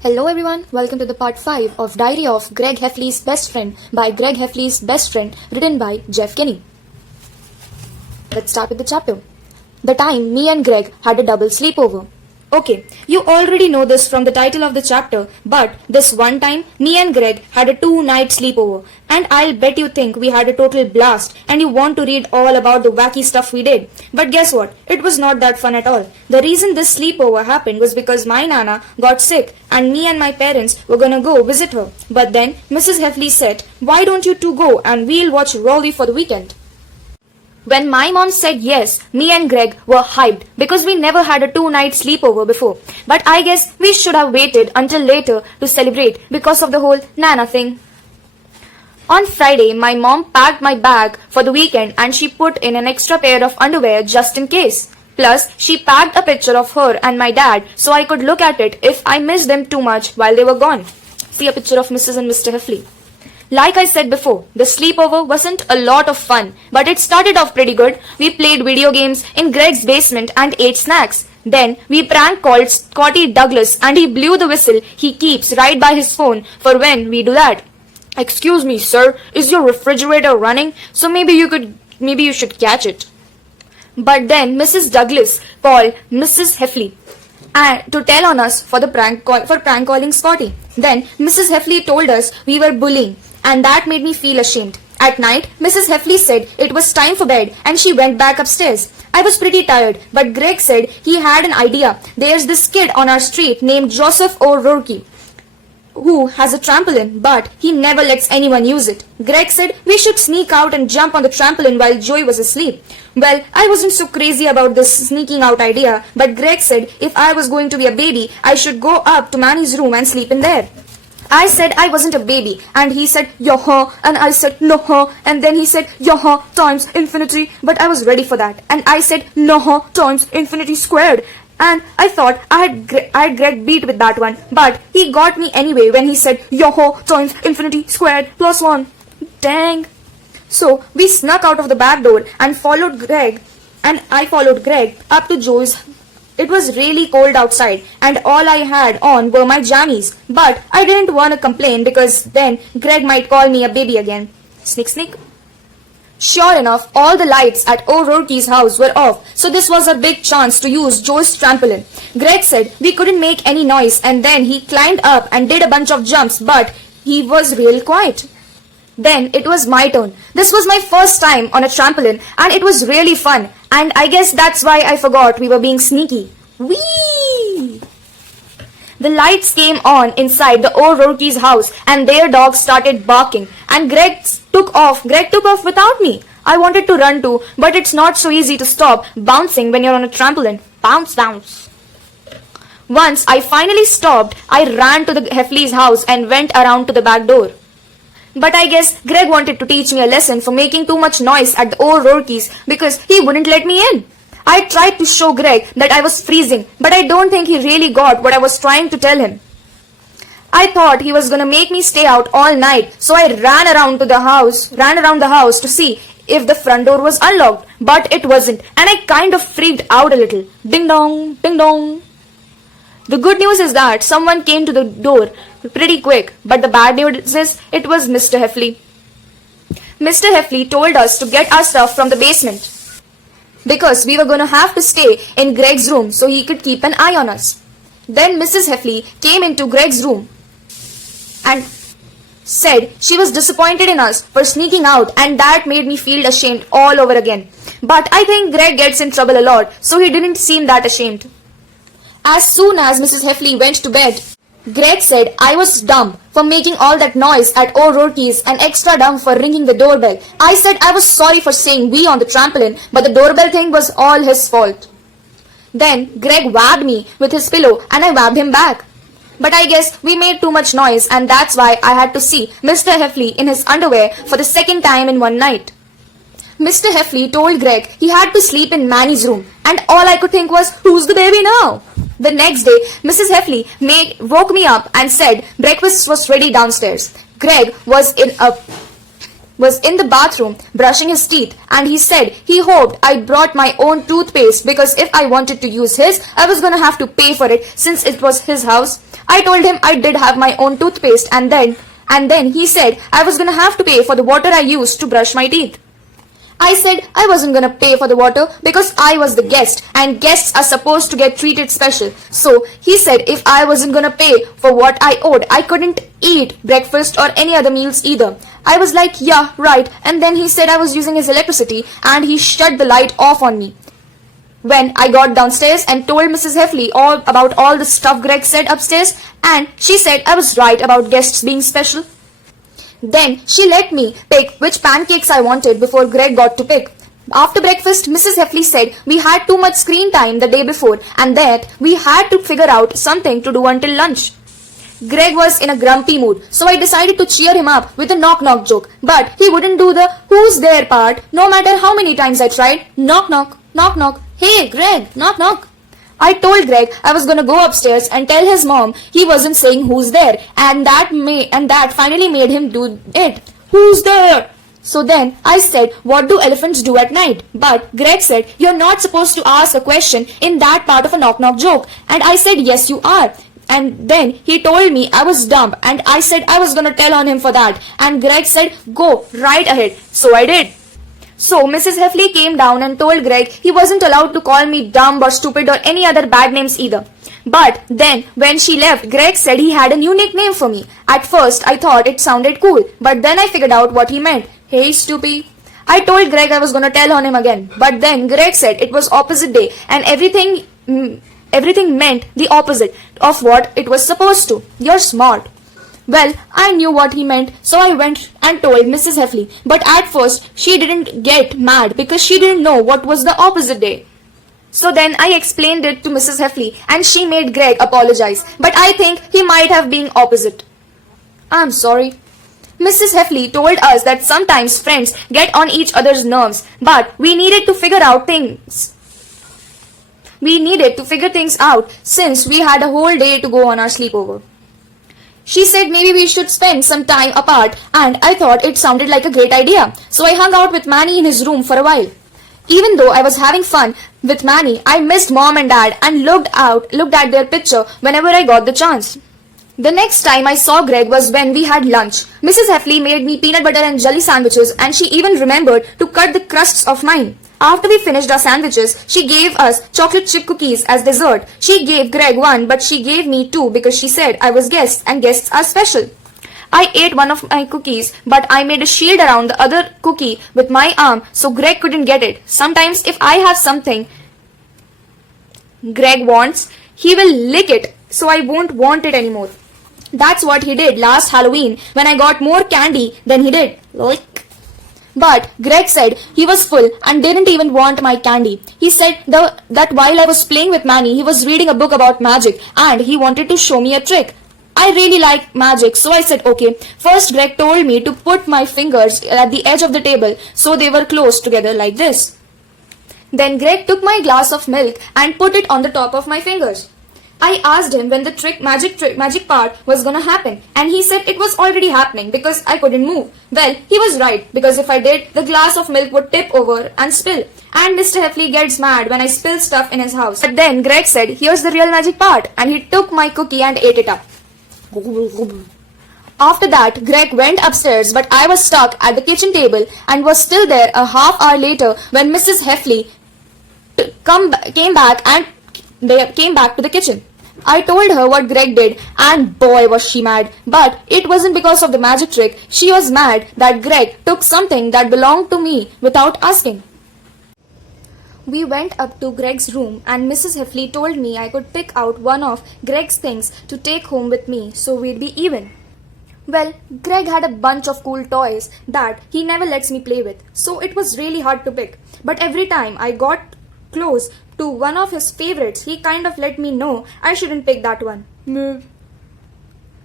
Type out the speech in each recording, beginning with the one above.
Hello everyone, welcome to the part 5 of Diary of Greg Heffley's Best Friend by Greg Heffley's Best Friend, written by Jeff Kinney. Let's start with the chapter. The time me and Greg had a double sleepover. Okay, you already know this from the title of the chapter, but this one time, me and Greg had a 2-night sleepover, and I'll bet you think we had a total blast, and you want to read all about the wacky stuff we did. But guess what? It was not that fun at all. The reason this sleepover happened was because my Nana got sick, and me and my parents were gonna go visit her. But then, Mrs. Heffley said, "Why don't you two go, and we'll watch Rolly for the weekend?" When my mom said yes, me and Greg were hyped because we never had a 2-night sleepover before. But I guess we should have waited until later to celebrate because of the whole Nana thing. On Friday, my mom packed my bag for the weekend and she put in an extra pair of underwear just in case. Plus, she packed a picture of her and my dad so I could look at it if I missed them too much while they were gone. See a picture of Mrs. and Mr. Heffley. Like I said before, the sleepover wasn't a lot of fun, but it started off pretty good. We played video games in Greg's basement and ate snacks. Then, we prank called Scotty Douglas and he blew the whistle he keeps right by his phone for when we do that. "Excuse me, sir, is your refrigerator running? So maybe you should catch it." But then Mrs. Douglas called Mrs. Heffley to tell on us for prank calling Scotty. Then Mrs. Heffley told us we were bullying, and that made me feel ashamed. At night, Mrs. Heffley said it was time for bed and she went back upstairs. I was pretty tired, but Greg said he had an idea. There's this kid on our street named Joseph O'Rourke who has a trampoline, but he never lets anyone use it. Greg said we should sneak out and jump on the trampoline while Joey was asleep. Well, I wasn't so crazy about this sneaking out idea, but Greg said if I was going to be a baby, I should go up to Manny's room and sleep in there. I said I wasn't a baby, and he said, "Yaha," and I said, "No," and then he said, "Yaha times infinity," but I was ready for that, and I said, "No times infinity squared," and I thought I had Greg beat with that one, but he got me anyway when he said, "Yaha times infinity squared plus 1. Dang. So, we snuck out of the back door and I followed Greg up to Joe's. It was really cold outside and all I had on were my jammies, but I didn't want to complain because then Greg might call me a baby again. Sneak, sneak. Sure enough, all the lights at O'Rourke's house were off, so this was a big chance to use Joe's trampoline. Greg said we couldn't make any noise and then he climbed up and did a bunch of jumps, but he was real quiet. Then it was my turn. This was my first time on a trampoline and it was really fun, and I guess that's why I forgot we were being sneaky. Whee! The lights came on inside the O'Rourke's house and their dogs started barking, and Greg took off without me. I wanted to run too, but it's not so easy to stop bouncing when you're on a trampoline. Bounce, bounce. Once I finally stopped, I ran to the Heffley's house and went around to the back door. But I guess Greg wanted to teach me a lesson for making too much noise at the O'Rourke's because he wouldn't let me in. I tried to show Greg that I was freezing, but I don't think he really got what I was trying to tell him. I thought he was gonna make me stay out all night, so I ran around the house to see if the front door was unlocked, but it wasn't, and I kind of freaked out a little. Ding dong, ding dong. The good news is that someone came to the door pretty quick, but the bad news is it was Mr. Heffley. Mr. Heffley told us to get our stuff from the basement because we were going to have to stay in Greg's room so he could keep an eye on us. Then Mrs. Heffley came into Greg's room and said she was disappointed in us for sneaking out, and that made me feel ashamed all over again. But I think Greg gets in trouble a lot, so he didn't seem that ashamed. As soon as Mrs. Heffley went to bed, Greg said I was dumb for making all that noise at O'Rourke's and extra dumb for ringing the doorbell. I said I was sorry for saying we on the trampoline, but the doorbell thing was all his fault. Then Greg wabbed me with his pillow and I wabbed him back. But I guess we made too much noise and that's why I had to see Mr. Heffley in his underwear for the second time in one night. Mr. Heffley told Greg he had to sleep in Manny's room, and all I could think was, who's the baby now? The next day, Mrs. Heffley woke me up and said breakfast was ready downstairs. Greg was in a was in the bathroom brushing his teeth, and he said he hoped I brought my own toothpaste because if I wanted to use his, I was gonna have to pay for it since it was his house. I told him I did have my own toothpaste, and then he said I was gonna have to pay for the water I used to brush my teeth. I said I wasn't gonna pay for the water because I was the guest and guests are supposed to get treated special. So he said if I wasn't gonna pay for what I owed, I couldn't eat breakfast or any other meals either. I was like, yeah, right. And then he said I was using his electricity and he shut the light off on me. When I got downstairs and told Mrs. Heffley all about all the stuff Greg said upstairs, and she said I was right about guests being special. Then she let me pick which pancakes I wanted before Greg got to pick. After breakfast, Mrs. Heffley said we had too much screen time the day before and that we had to figure out something to do until lunch. Greg was in a grumpy mood, so I decided to cheer him up with a knock-knock joke. But he wouldn't do the who's there part, no matter how many times I tried. Knock, knock, knock, knock. Hey, Greg, knock, knock. I told Greg I was gonna go upstairs and tell his mom he wasn't saying who's there, and that finally made him do it. Who's there? So then I said, what do elephants do at night? But Greg said, you're not supposed to ask a question in that part of a knock-knock joke. And I said, yes, you are. And then he told me I was dumb, and I said I was gonna tell on him for that. And Greg said, go right ahead. So I did. So Mrs. Heffley came down and told Greg he wasn't allowed to call me dumb or stupid or any other bad names either. But then when she left, Greg said he had a new nickname for me. At first I thought it sounded cool, but then I figured out what he meant. Hey, Stoopy. I told Greg I was gonna tell on him again, but then Greg said it was opposite day and everything meant the opposite of what it was supposed to. You're smart. Well, I knew what he meant, so I went and told Mrs. Heffley. But at first, she didn't get mad because she didn't know what was the opposite day. So then I explained it to Mrs. Heffley and she made Greg apologize. But I think he might have been opposite. I'm sorry. Mrs. Heffley told us that sometimes friends get on each other's nerves, but we needed to figure things out since we had a whole day to go on our sleepover. She said maybe we should spend some time apart, and I thought it sounded like a great idea. So I hung out with Manny in his room for a while. Even though I was having fun with Manny, I missed Mom and Dad and looked at their picture whenever I got the chance. The next time I saw Greg was when we had lunch. Mrs. Heffley made me peanut butter and jelly sandwiches, and she even remembered to cut the crusts of mine. After we finished our sandwiches, she gave us chocolate chip cookies as dessert. She gave Greg one, but she gave me two because she said I was guest and guests are special. I ate one of my cookies, but I made a shield around the other cookie with my arm so Greg couldn't get it. Sometimes if I have something Greg wants, he will lick it so I won't want it anymore. That's what he did last Halloween when I got more candy than he did. But Greg said he was full and didn't even want my candy. He said that while I was playing with Manny, he was reading a book about magic and he wanted to show me a trick. I really like magic, so I said okay. First, Greg told me to put my fingers at the edge of the table so they were close together like this. Then Greg took my glass of milk and put it on the top of my fingers. I asked him when the magic part was gonna happen, and he said it was already happening because I couldn't move. Well, he was right, because if I did, the glass of milk would tip over and spill, and Mr. Heffley gets mad when I spill stuff in his house. But then Greg said, here's the real magic part, and he took my cookie and ate it up. After that, Greg went upstairs, but I was stuck at the kitchen table and was still there a half hour later when Mrs. Heffley came back to the kitchen. I told her what Greg did, and boy was she mad. But it wasn't because of the magic trick. She was mad that Greg took something that belonged to me without asking. We went up to Greg's room and Mrs. Heffley told me I could pick out one of Greg's things to take home with me so we'd be even. Well, Greg had a bunch of cool toys that he never lets me play with, so it was really hard to pick. But every time I got close to one of his favorites, he kind of let me know I shouldn't pick that one. Move.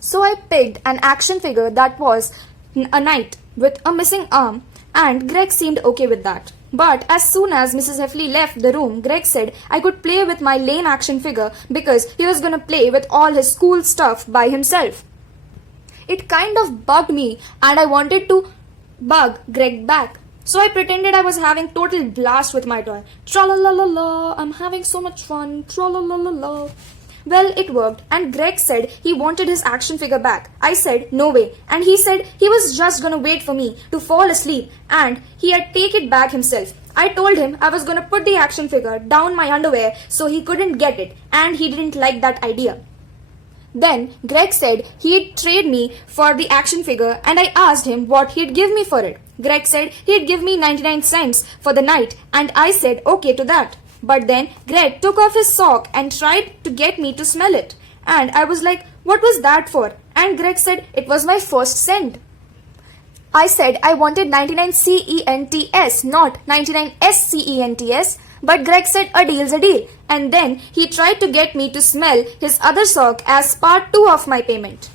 So I picked an action figure that was a knight with a missing arm, and Greg seemed okay with that. But as soon as Mrs. Heffley left the room, Greg said I could play with my lame action figure because he was gonna play with all his cool stuff by himself. It kind of bugged me and I wanted to bug Greg back. So I pretended I was having total blast with my toy. Tra-la-la-la-la, I'm having so much fun. Tra-la-la-la-la. Well, it worked, and Greg said he wanted his action figure back. I said, no way. And he said he was just gonna wait for me to fall asleep and he'd take it back himself. I told him I was gonna put the action figure down my underwear so he couldn't get it, and he didn't like that idea. Then Greg said he'd trade me for the action figure, and I asked him what he'd give me for it. Greg said he'd give me 99 cents for the night, and I said okay to that. But then Greg took off his sock and tried to get me to smell it. And I was like, what was that for? And Greg said it was my first scent. I said I wanted 99 CENTS, not 99 SCENTS. But Greg said a deal's a deal. And then he tried to get me to smell his other sock as part 2 of my payment.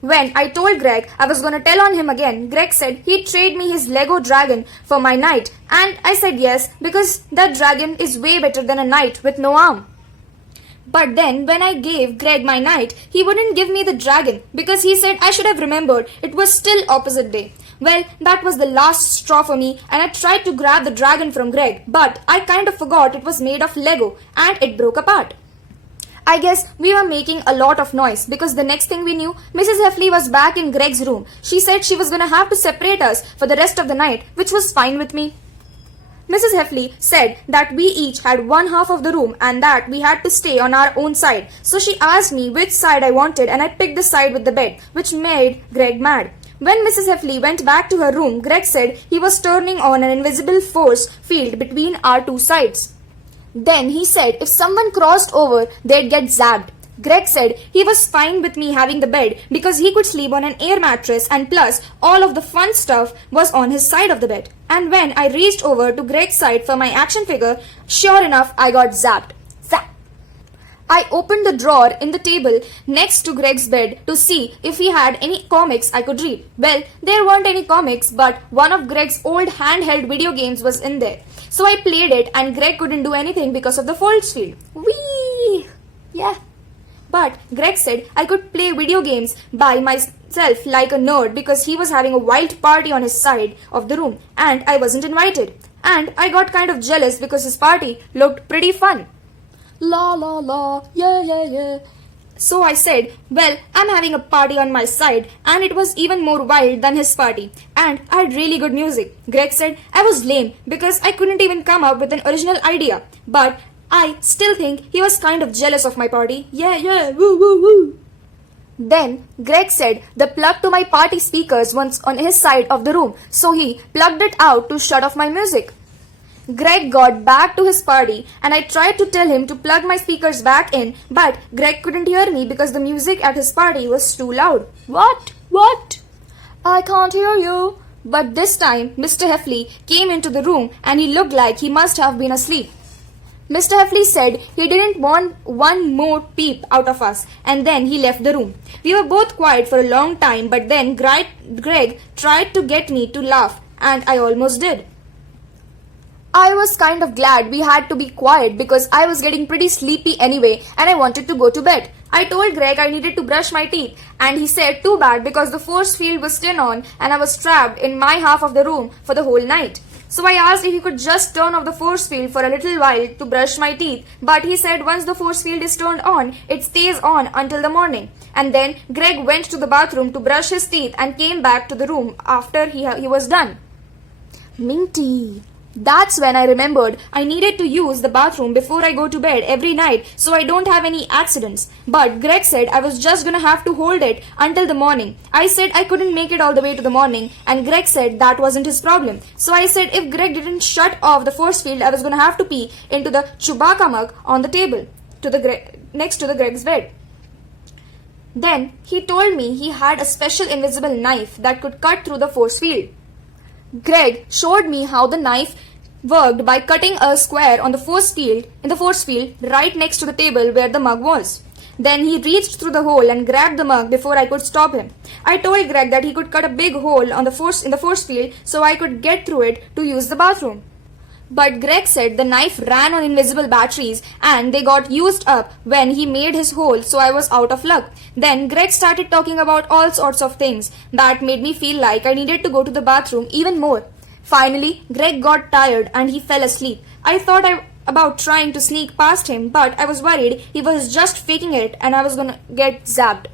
When I told Greg I was gonna tell on him again, Greg said he'd trade me his Lego dragon for my knight, and I said yes, because that dragon is way better than a knight with no arm. But then when I gave Greg my knight, he wouldn't give me the dragon because he said I should have remembered it was still opposite day. Well, that was the last straw for me, and I tried to grab the dragon from Greg, but I kind of forgot it was made of Lego and it broke apart. I guess we were making a lot of noise because the next thing we knew, Mrs. Heffley was back in Greg's room. She said she was gonna have to separate us for the rest of the night, which was fine with me. Mrs. Heffley said that we each had one half of the room and that we had to stay on our own side. So she asked me which side I wanted, and I picked the side with the bed, which made Greg mad. When Mrs. Heffley went back to her room, Greg said he was turning on an invisible force field between our two sides. Then he said if someone crossed over, they'd get zapped. Greg said he was fine with me having the bed because he could sleep on an air mattress, and plus all of the fun stuff was on his side of the bed. And when I reached over to Greg's side for my action figure, sure enough, I got zapped. Zap! I opened the drawer in the table next to Greg's bed to see if he had any comics I could read. Well, there weren't any comics, but one of Greg's old handheld video games was in there. So I played it, and Greg couldn't do anything because of the force field. Whee! Yeah. But Greg said I could play video games by myself like a nerd because he was having a wild party on his side of the room and I wasn't invited. And I got kind of jealous because his party looked pretty fun. La la la, yeah yeah yeah. So I said, well, I'm having a party on my side, and it was even more wild than his party, and I had really good music. Greg said I was lame because I couldn't even come up with an original idea, but I still think he was kind of jealous of my party. Yeah, yeah, woo, woo, woo. Then Greg said the plug to my party speakers was on his side of the room, so he plugged it out to shut off my music. Greg got back to his party, and I tried to tell him to plug my speakers back in, but Greg couldn't hear me because the music at his party was too loud. What? What? I can't hear you. But this time, Mr. Heffley came into the room, and he looked like he must have been asleep. Mr. Heffley said he didn't want one more peep out of us, and then he left the room. We were both quiet for a long time, but then Greg tried to get me to laugh, and I almost did. I was kind of glad we had to be quiet because I was getting pretty sleepy anyway, and I wanted to go to bed. I told Greg I needed to brush my teeth, and he said too bad because the force field was still on and I was trapped in my half of the room for the whole night. So I asked if he could just turn off the force field for a little while to brush my teeth, but he said once the force field is turned on, it stays on until the morning. And then Greg went to the bathroom to brush his teeth and came back to the room after he was done. Minty. That's when I remembered I needed to use the bathroom before I go to bed every night so I don't have any accidents. But Greg said I was just gonna have to hold it until the morning. I said I couldn't make it all the way to the morning, and Greg said that wasn't his problem. So I said if Greg didn't shut off the force field, I was gonna have to pee into the Chewbacca mug on the table next to the Greg's bed. Then he told me he had a special invisible knife that could cut through the force field. Greg showed me how the knife worked by cutting a square on the force field right next to the table where the mug was. Then he reached through the hole and grabbed the mug before I could stop him. I told Greg that he could cut a big hole in the force field so I could get through it to use the bathroom. But Greg said the knife ran on invisible batteries and they got used up when he made his hole, so I was out of luck. Then Greg started talking about all sorts of things that made me feel like I needed to go to the bathroom even more. Finally, Greg got tired and he fell asleep. I thought about trying to sneak past him, but I was worried he was just faking it and I was gonna get zapped.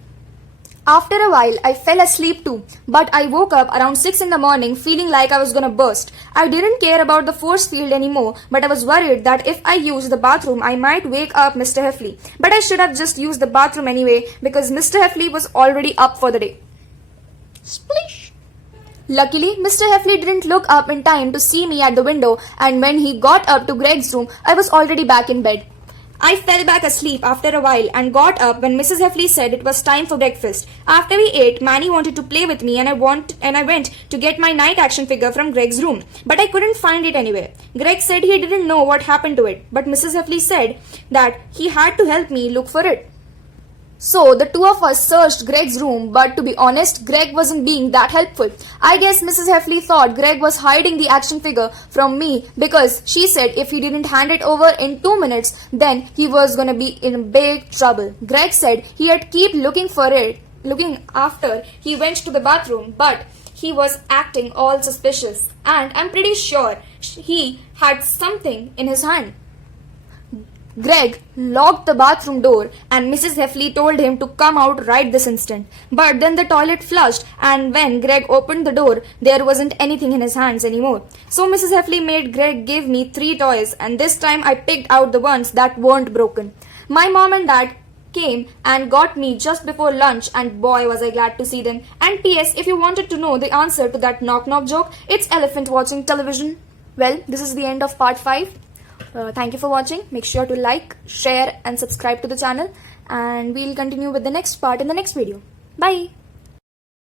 After a while, I fell asleep too, but I woke up around 6 in the morning feeling like I was gonna burst. I didn't care about the force field anymore, but I was worried that if I used the bathroom, I might wake up Mr. Heffley. But I should have just used the bathroom anyway because Mr. Heffley was already up for the day. Splish! Luckily, Mr. Heffley didn't look up in time to see me at the window, and when he got up to Greg's room, I was already back in bed. I fell back asleep after a while and got up when Mrs. Heffley said it was time for breakfast. After we ate, Manny wanted to play with me and I went to get my night action figure from Greg's room. But I couldn't find it anywhere. Greg said he didn't know what happened to it, but Mrs. Heffley said that he had to help me look for it. So the two of us searched Greg's room, but to be honest, Greg wasn't being that helpful. I guess Mrs. Heffley thought Greg was hiding the action figure from me because she said if he didn't hand it over in 2 minutes, then he was gonna be in big trouble. Greg said he had keep looking after he went to the bathroom, but he was acting all suspicious, and I'm pretty sure he had something in his hand. Greg locked the bathroom door and Mrs. Heffley told him to come out right this instant. But then the toilet flushed and when Greg opened the door, there wasn't anything in his hands anymore. So Mrs. Heffley made Greg give me 3 toys and this time I picked out the ones that weren't broken. My mom and dad came and got me just before lunch and boy was I glad to see them. And P.S. if you wanted to know the answer to that knock knock joke, it's elephant watching television. Well, this is the end of part 5. Thank you for watching. Make sure to like, share and subscribe to the channel and we'll continue with the next part in the next video. Bye.